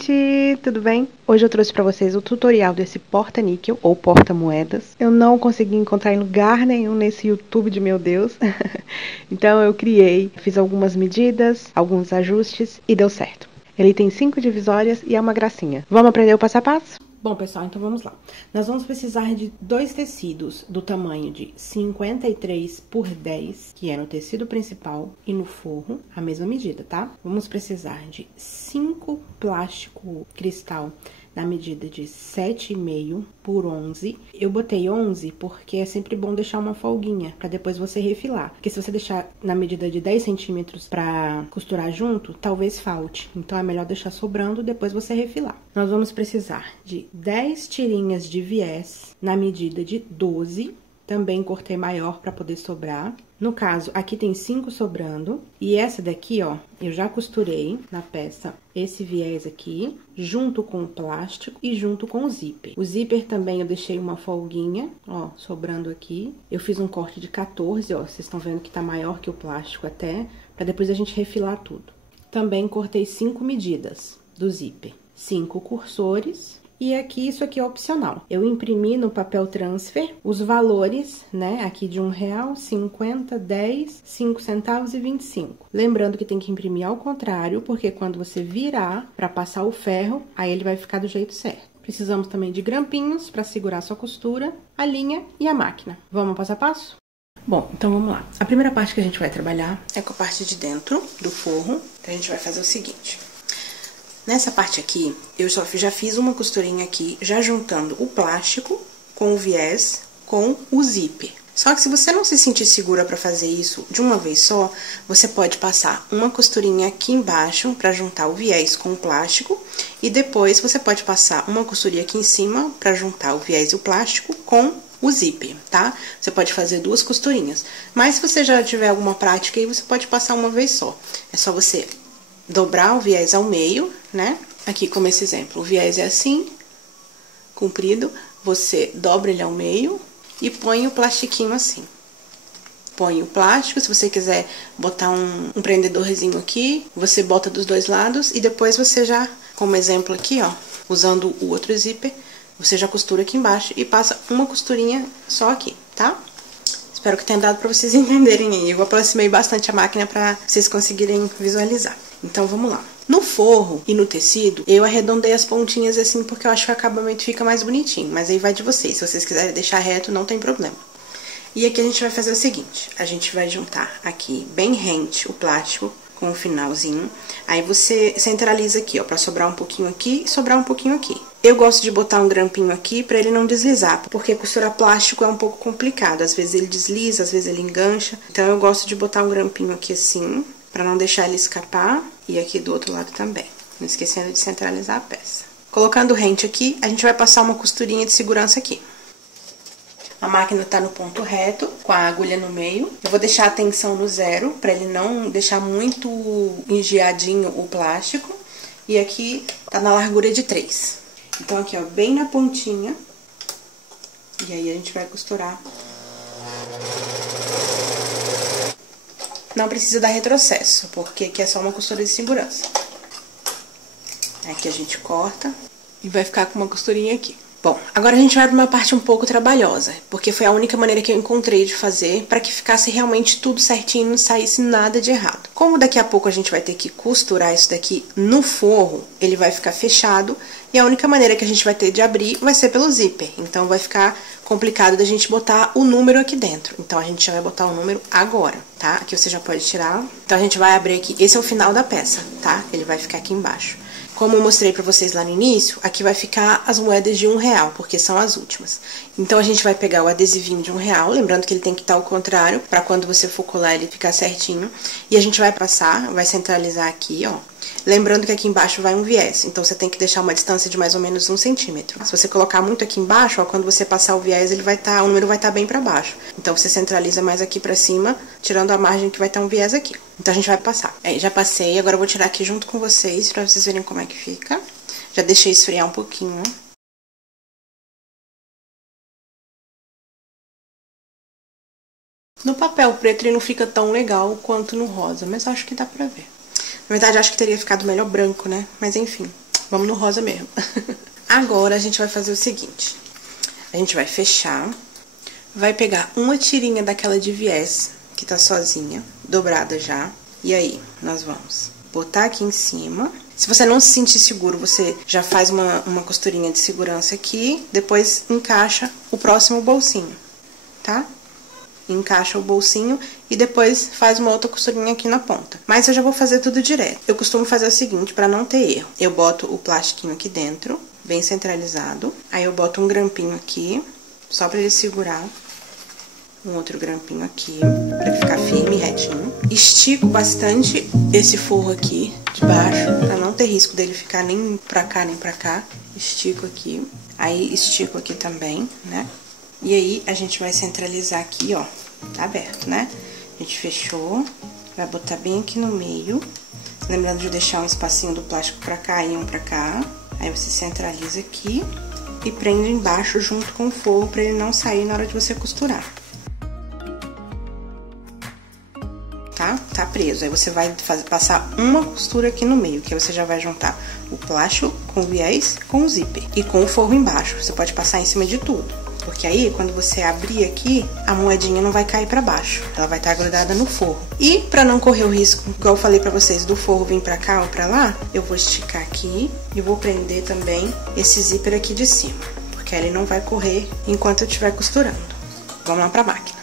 gente! Tudo bem? Hoje eu trouxe pra vocês o tutorial desse porta-níquel ou porta-moedas. Eu não consegui encontrar em lugar nenhum nesse YouTube de meu Deus. Então eu criei, fiz algumas medidas, alguns ajustes e deu certo. Ele tem 5 divisórias e é uma gracinha. Vamos aprender o passo a passo? Bom, pessoal, então vamos lá. Nós vamos precisar de 2 tecidos do tamanho de 53 por 10, que é no tecido principal, e no forro, a mesma medida, tá? Vamos precisar de 5 plástico cristal na medida de 7,5 por 11. Eu botei 11 porque é sempre bom deixar uma folguinha, pra depois você refilar. Porque se você deixar na medida de 10 centímetros pra costurar junto, talvez falte. Então é melhor deixar sobrando, depois você refilar. Nós vamos precisar de 10 tirinhas de viés na medida de 12. Também cortei maior para poder sobrar. No caso, aqui tem 5 sobrando. E essa daqui, ó, eu já costurei na peça esse viés aqui, junto com o plástico e junto com o zíper. O zíper também eu deixei uma folguinha, ó, sobrando aqui. Eu fiz um corte de 14, ó, vocês estão vendo que tá maior que o plástico até, para depois a gente refilar tudo. Também cortei 5 medidas do zíper, 5 cursores. E aqui, isso aqui é opcional. Eu imprimi no papel transfer os valores, né, aqui de R$1, 50, 10, 5 centavos e 25. Lembrando que tem que imprimir ao contrário, porque quando você virar para passar o ferro, aí ele vai ficar do jeito certo. Precisamos também de grampinhos para segurar sua costura, a linha e a máquina. Vamos passo a passo? Bom, então vamos lá. A primeira parte que a gente vai trabalhar é com a parte de dentro do forro. Então a gente vai fazer o seguinte. Nessa parte aqui, eu já fiz uma costurinha aqui, já juntando o plástico com o viés, com o zíper. Só que se você não se sentir segura para fazer isso de uma vez só, você pode passar uma costurinha aqui embaixo para juntar o viés com o plástico. E depois você pode passar uma costurinha aqui em cima para juntar o viés e o plástico com o zíper, tá? Você pode fazer 2 costurinhas. Mas se você já tiver alguma prática aí, você pode passar uma vez só. É só você dobrar o viés ao meio, né? Aqui como esse exemplo, o viés é assim, comprido, você dobra ele ao meio e põe o plastiquinho assim. Põe o plástico, se você quiser botar um prendedorzinho aqui, você bota dos 2 lados e depois você já, como exemplo aqui, ó, usando o outro zíper, você já costura aqui embaixo e passa uma costurinha só aqui, tá? Espero que tenha dado pra vocês entenderem aí. Eu aproximei bastante a máquina pra vocês conseguirem visualizar. Então, vamos lá. No forro e no tecido, eu arredondei as pontinhas assim porque eu acho que o acabamento fica mais bonitinho. Mas aí vai de vocês. Se vocês quiserem deixar reto, não tem problema. E aqui a gente vai fazer o seguinte. A gente vai juntar aqui bem rente o plástico com o finalzinho. Aí você centraliza aqui, ó, pra sobrar um pouquinho aqui e sobrar um pouquinho aqui. Eu gosto de botar um grampinho aqui pra ele não deslizar, porque costurar plástico é um pouco complicado. Às vezes ele desliza, às vezes ele engancha. Então eu gosto de botar um grampinho aqui assim, pra não deixar ele escapar. E aqui do outro lado também. Não esquecendo de centralizar a peça. Colocando rente aqui, a gente vai passar uma costurinha de segurança aqui. A máquina tá no ponto reto, com a agulha no meio. Eu vou deixar a tensão no 0, pra ele não deixar muito engeadinho o plástico. E aqui tá na largura de 3. Então, aqui, ó, bem na pontinha. E aí, a gente vai costurar. Não precisa dar retrocesso, porque aqui é só uma costura de segurança. Aqui a gente corta e vai ficar com uma costurinha aqui. Bom, agora a gente vai para uma parte um pouco trabalhosa, porque foi a única maneira que eu encontrei de fazer para que ficasse realmente tudo certinho e não saísse nada de errado. Como daqui a pouco a gente vai ter que costurar isso daqui no forro, ele vai ficar fechado e a única maneira que a gente vai ter de abrir vai ser pelo zíper. Então vai ficar complicado da gente botar o número aqui dentro. Então a gente já vai botar o número agora, tá? Aqui você já pode tirar. Então a gente vai abrir aqui, esse é o final da peça, tá? Ele vai ficar aqui embaixo. Como eu mostrei pra vocês lá no início, aqui vai ficar as moedas de R$1, porque são as últimas. Então, a gente vai pegar o adesivinho de R$1, lembrando que ele tem que estar ao contrário, pra quando você for colar ele ficar certinho. E a gente vai passar, vai centralizar aqui, ó. Lembrando que aqui embaixo vai um viés, então você tem que deixar uma distância de mais ou menos 1 centímetro. Se você colocar muito aqui embaixo, ó, quando você passar o viés, ele vai o número vai estar bem pra baixo. Então, você centraliza mais aqui pra cima, tirando a margem que vai estar um viés aqui. Então, a gente vai passar. Aí, já passei, agora eu vou tirar aqui junto com vocês, pra vocês verem como é que fica. Já deixei esfriar um pouquinho. No papel preto ele não fica tão legal quanto no rosa, mas acho que dá pra ver. Na verdade, acho que teria ficado melhor branco, né? Mas enfim, Vamos no rosa mesmo. Agora, a gente vai fazer o seguinte. A gente vai fechar. Vai pegar uma tirinha daquela de viés, que tá sozinha, dobrada já. E aí, nós vamos botar aqui em cima. Se você não se sentir seguro, você já faz uma costurinha de segurança aqui. Depois, encaixa o próximo bolsinho, tá? Encaixa o bolsinho e depois faz uma outra costurinha aqui na ponta. Mas eu já vou fazer tudo direto. Eu costumo fazer o seguinte, pra não ter erro. Eu boto o plastiquinho aqui dentro, bem centralizado. Aí eu boto um grampinho aqui, só pra ele segurar. Um outro grampinho aqui, pra ele ficar firme e retinho. Estico bastante esse forro aqui de baixo, pra não ter risco dele ficar nem pra cá, nem pra cá. Estico aqui. Aí, estico aqui também, né? E aí, a gente vai centralizar aqui, ó. Tá aberto, né? A gente fechou. Vai botar bem aqui no meio. Lembrando de deixar um espacinho do plástico pra cá e um pra cá. Aí, você centraliza aqui e prende embaixo junto com o forro pra ele não sair na hora de você costurar. Tá preso. Aí, você vai passar uma costura aqui no meio, que aí você já vai juntar o plástico com o viés, com o zíper e com o forro embaixo. Você pode passar em cima de tudo. Porque aí, quando você abrir aqui, a moedinha não vai cair pra baixo. Ela vai estar grudada no forro. E pra não correr o risco, igual eu falei pra vocês, do forro vir pra cá ou pra lá, eu vou esticar aqui e vou prender também esse zíper aqui de cima. Porque aí ele não vai correr enquanto eu estiver costurando. Vamos lá pra máquina.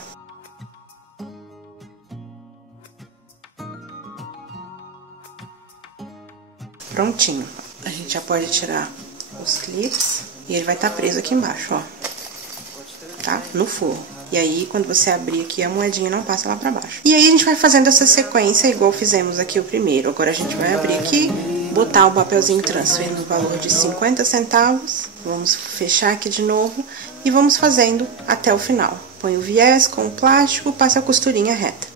Prontinho. A gente já pode tirar os clips e ele vai estar preso aqui embaixo, ó. Tá? No forro. E aí, quando você abrir aqui, a moedinha não passa lá pra baixo. E aí, a gente vai fazendo essa sequência igual fizemos aqui o primeiro. Agora, a gente vai abrir aqui, botar o papelzinho transfer no valor de 50 centavos. Vamos fechar aqui de novo e vamos fazendo até o final. Põe o viés com o plástico, passa a costurinha reta.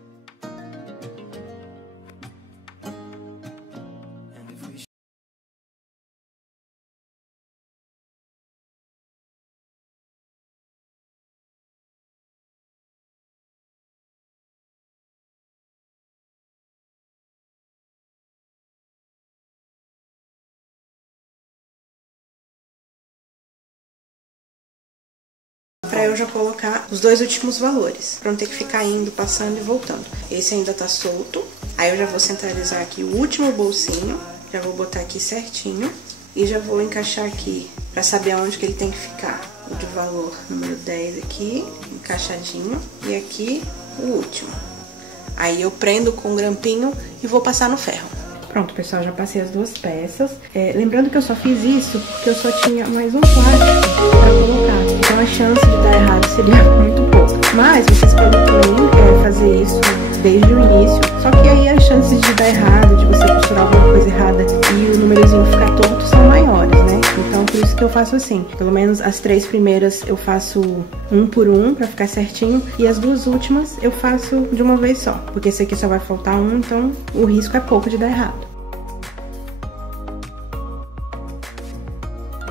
Pra eu já colocar os dois últimos valores, pra não ter que ficar indo, passando e voltando. Esse ainda tá solto, aí eu já vou centralizar aqui o último bolsinho, já vou botar aqui certinho e já vou encaixar aqui pra saber aonde que ele tem que ficar. O de valor número 10 aqui, encaixadinho, e aqui o último. Aí eu prendo com um grampinho e vou passar no ferro. Pronto, pessoal, já passei as duas peças. Lembrando que eu só fiz isso porque eu só tinha mais um plástico pra colocar. Então a chance de dar errado seria muito pouca. Mas vocês podem também fazer isso desde o início. Só que aí as chances de dar errado, de você costurar alguma coisa errada e o númerozinho ficar torto são maiores, né? Então por isso que eu faço assim. Pelo menos as 3 primeiras eu faço um por um pra ficar certinho. E as 2 últimas eu faço de uma vez só. Porque esse aqui só vai faltar um, então o risco é pouco de dar errado.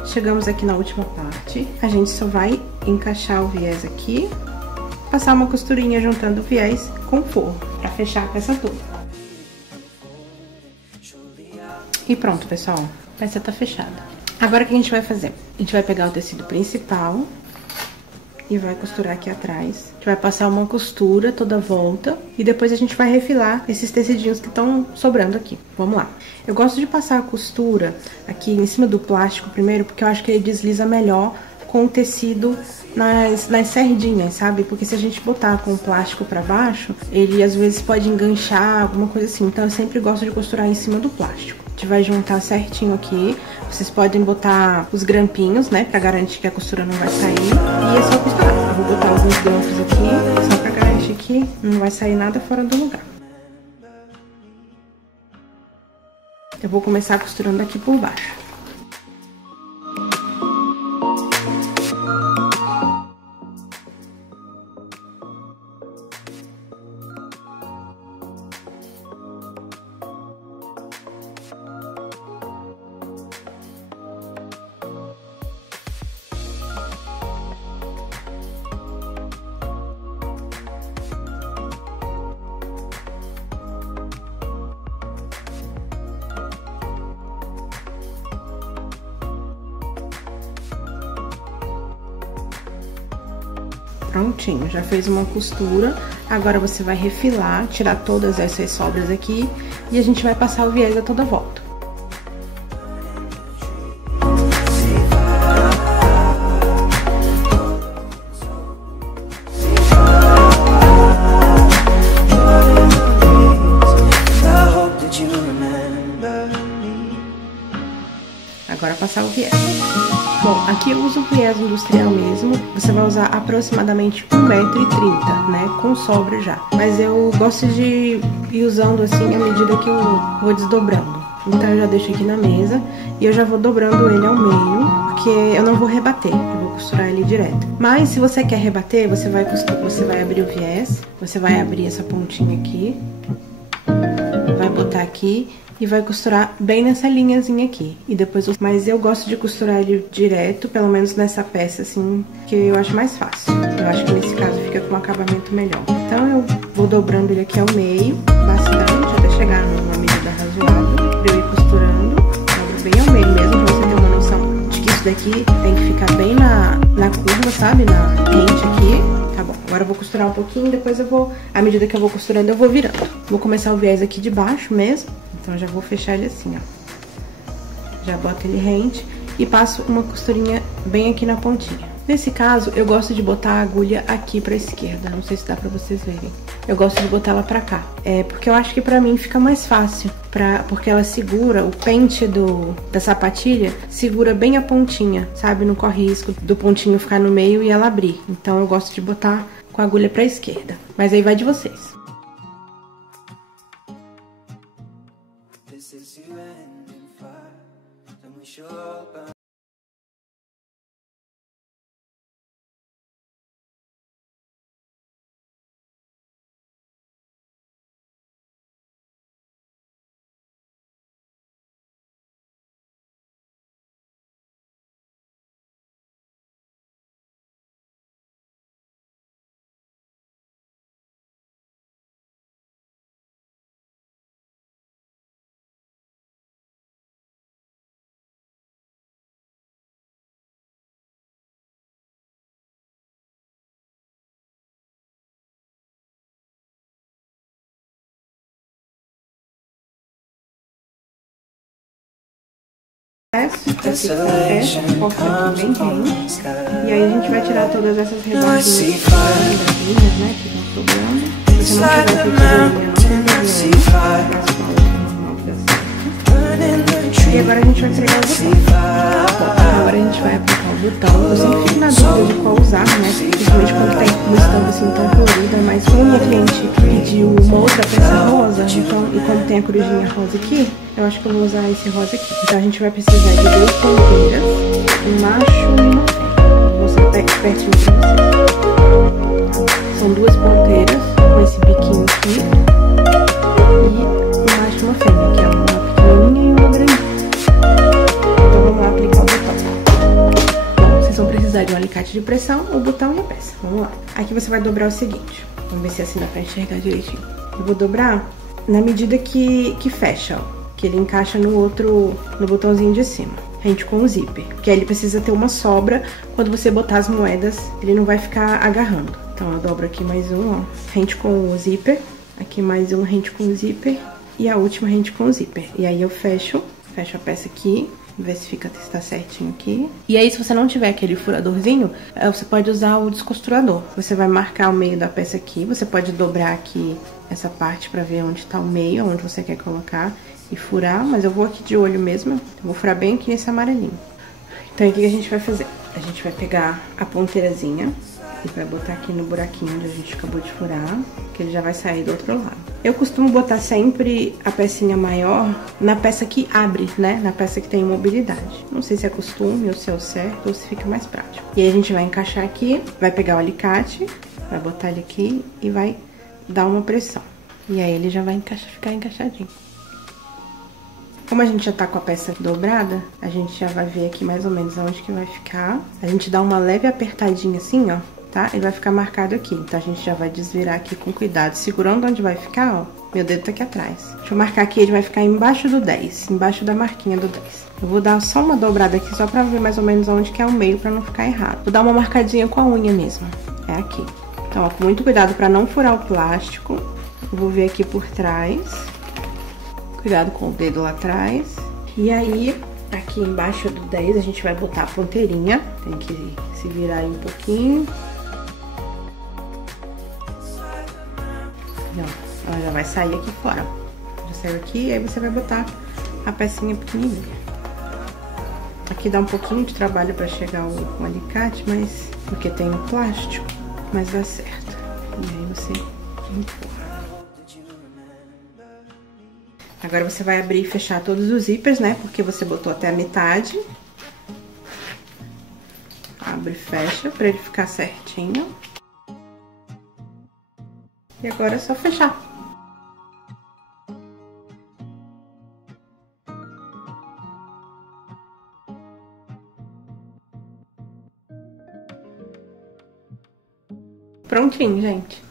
Chegamos aqui na última parte, a gente só vai encaixar o viés aqui, passar uma costurinha juntando o viés com o forro, pra fechar a peça toda. E pronto, pessoal, a peça tá fechada. Agora o que a gente vai fazer? A gente vai pegar o tecido principal e vai costurar aqui atrás. A gente vai passar uma costura toda a volta e depois a gente vai refilar esses tecidinhos que estão sobrando aqui. Vamos lá. Eu gosto de passar a costura aqui em cima do plástico primeiro, porque eu acho que ele desliza melhor com o tecido nas sardinhas, sabe? Porque se a gente botar com o plástico pra baixo, ele às vezes pode enganchar, alguma coisa assim. Então eu sempre gosto de costurar em cima do plástico. A gente vai juntar certinho aqui. Vocês podem botar os grampinhos, né? Pra garantir que a costura não vai sair. E é só costurar. Eu vou botar alguns grampos aqui, só pra garantir que não vai sair nada fora do lugar. Eu vou começar costurando aqui por baixo. Prontinho, já fez uma costura. Agora você vai refilar, tirar todas essas sobras aqui e a gente vai passar o viés a toda volta. Agora passar o viés. Bom, aqui eu uso o viés industrial mesmo. Você vai usar aproximadamente 1,30 m, né? Com sobra já. Mas eu gosto de ir usando assim à medida que eu vou desdobrando. Então eu já deixo aqui na mesa e eu já vou dobrando ele ao meio, porque eu não vou rebater, eu vou costurar ele direto. Mas se você quer rebater, você vai abrir o viés, você vai abrir essa pontinha aqui, vai botar aqui e vai costurar bem nessa linhazinha aqui. E depois, mas eu gosto de costurar ele direto, pelo menos nessa peça assim, que eu acho mais fácil. Eu acho que nesse caso fica com um acabamento melhor. Então eu vou dobrando ele aqui ao meio, bastante, até chegar numa medida razoável, pra eu ir costurando. Dobro bem ao meio mesmo, pra você ter uma noção de que isso daqui tem que ficar bem na curva, sabe? Na rente aqui. Tá bom, agora eu vou costurar um pouquinho, depois eu vou, à medida que eu vou costurando, eu vou virando. Vou começar o viés aqui de baixo mesmo. Então, já vou fechar ele assim, ó. Já boto ele rente e passo uma costurinha bem aqui na pontinha. Nesse caso, eu gosto de botar a agulha aqui pra esquerda. Não sei se dá pra vocês verem. Eu gosto de botar ela pra cá. Porque eu acho que pra mim fica mais fácil. Porque ela segura, o pente da sapatilha segura bem a pontinha, sabe? Não corre risco do pontinho ficar no meio e ela abrir. Então, eu gosto de botar com a agulha pra esquerda. Mas aí vai de vocês. Essa peça, corta aqui bem rente. E aí a gente vai tirar todas essas rebordinhas, né, que estão sobrando. Se você não tiver e agora a gente vai entregar o botão. Agora a gente vai aplicar o botão. Eu sempre fico na dúvida de qual usar, né? Principalmente quando tem uma estampa assim tão colorida. Mas como a minha cliente pediu uma outra peça rosa, então, e como tem a corujinha rosa aqui, eu acho que eu vou usar esse rosa aqui. Então a gente vai precisar de 2 ponteiras, um macho e uma fêmea. Vou mostrar pertinho pra vocês. São 2 ponteiras com esse biquinho aqui e um macho e uma fêmea, que é uma pequenininha e uma grandinha. Então vamos lá aplicar o botão. Bom, vocês vão precisar de um alicate de pressão, o botão e a peça. Vamos lá. Aqui você vai dobrar o seguinte. Vamos ver se assim dá pra enxergar direitinho. Eu vou dobrar na medida que fecha, ó. Que ele encaixa no botãozinho de cima, rente com o zíper. Porque aí ele precisa ter uma sobra, quando você botar as moedas, ele não vai ficar agarrando. Então eu dobro aqui mais um, ó, rente com o zíper, aqui mais um rente com o zíper e a última rente com o zíper. E aí eu fecho a peça aqui, ver se está certinho aqui. E aí, se você não tiver aquele furadorzinho, você pode usar o descosturador. Você vai marcar o meio da peça aqui, você pode dobrar aqui essa parte pra ver onde tá o meio, onde você quer colocar e furar, mas eu vou aqui de olho mesmo, eu vou furar bem aqui nesse amarelinho. Então, o que a gente vai fazer? A gente vai pegar a ponteirazinha e vai botar aqui no buraquinho onde a gente acabou de furar, que ele já vai sair do outro lado. Eu costumo botar sempre a pecinha maior na peça que abre, né? Na peça que tem mobilidade. Não sei se é costume ou se é o certo ou se fica mais prático. E aí a gente vai encaixar aqui, vai pegar o alicate, vai botar ele aqui e vai dar uma pressão. E aí ele já vai ficar encaixadinho. Como a gente já tá com a peça dobrada, a gente já vai ver aqui mais ou menos aonde que vai ficar. A gente dá uma leve apertadinha assim, ó, tá? Ele vai ficar marcado aqui. Então a gente já vai desvirar aqui com cuidado, segurando onde vai ficar, ó. Meu dedo tá aqui atrás. Deixa eu marcar aqui, ele vai ficar embaixo do 10, embaixo da marquinha do 10. Eu vou dar só uma dobrada aqui, só pra ver mais ou menos aonde que é o meio, pra não ficar errado. Vou dar uma marcadinha com a unha mesmo. é aqui. Então, ó, com muito cuidado pra não furar o plástico. Eu vou ver aqui por trás. Cuidado com o dedo lá atrás. E aí, aqui embaixo do 10, a gente vai botar a ponteirinha. Tem que se virar aí um pouquinho. E, ó, ela já vai sair aqui fora. Já saiu aqui, e aí você vai botar a pecinha pequenininha. Aqui dá um pouquinho de trabalho pra chegar o alicate, mas porque tem o plástico, mas dá certo. E aí você empurra. Agora você vai abrir e fechar todos os zíperes, né? Porque você botou até a metade. Abre e fecha pra ele ficar certinho. E agora é só fechar. Prontinho, gente.